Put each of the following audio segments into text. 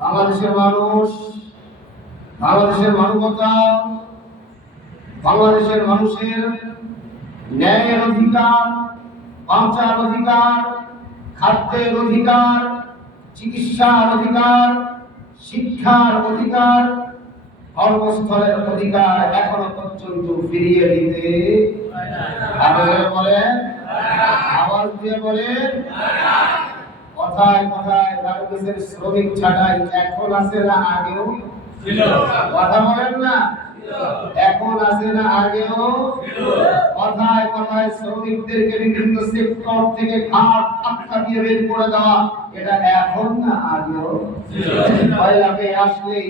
বাংলাদেশের মানুষ বাংলাদেশের মানবতা বাংলাদেশের মানুষের ন্যায়ের অধিকার বাঁচার অধিকার খাদ্যের অধিকার চিকিৎসার অধিকার শিক্ষার অধিকার কর্মস্থলের অধিকার এখনও পর্যন্ত ফিরিয়ে দিতে বলেন আওয়াজ দিয়ে বলেন কথায় কথায় বাংলাদেশের শ্রমিক ছাড়াই এখন আছে না আগেও? ছিল। কথা বলেন না। এখন আছে না আগেও? কথায় কথায় শ্রমিকদেরকে বিভিন্ন সেক্টর থেকে ধাক্কা দিয়ে বের করে দেওয়া এটা এখন না আগেও? পয়লা আসলেই।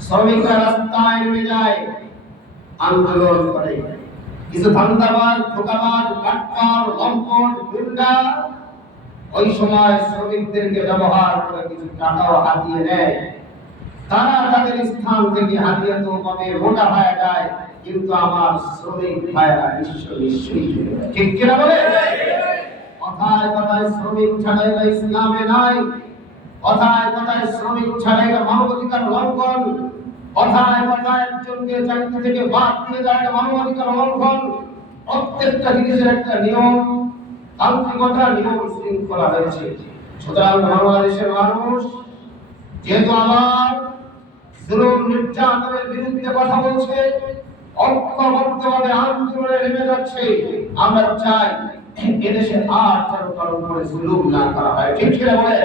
শ্রমিকরা রাস্তায় নেমে যায় আন্দোলন করে। কিছু ধান্দাবাজ ধোকাবাজ কাটপার লম্পট গুন্ডা ওই সময় শ্রমিকদেরকে ব্যবহার করে কিছু টাকাও হাতিয়ে নেয়। তারা তাদের স্থান থেকে হাতিয়ে তো কমে মোটা হয়ে যায়, কিন্তু আমার শ্রমিক ভাইরা নিঃস্ব নিশ্চয়ই ঠিক কিনা বলে? কথায় কথায় শ্রমিক ছাড়াই ইসলামে নাই। কথায় কথায় শ্রমিক ছাড়াই মানবাধিকার লঙ্ঘন। কথায় কথায় একজনকে চাকরি থেকে বাদ দিয়ে দেওয়া মানবাধিকার লঙ্ঘন। প্রত্যেকটা জিনিসের একটা নিয়ম। তান্ত্রিকতা নিয়ম হয়েছে। সুতরাং বাংলাদেশের মানুষ, যেহেতু আমার জুলুম নির্যাতনের বিরুদ্ধে কথা বলছে, ঐক্যবদ্ধভাবে আন্দোলনে নেমে যাচ্ছে, আমরা চাই এদেশে আর কারও করে জুলুম না করা হয়। ঠিক কিনা বলে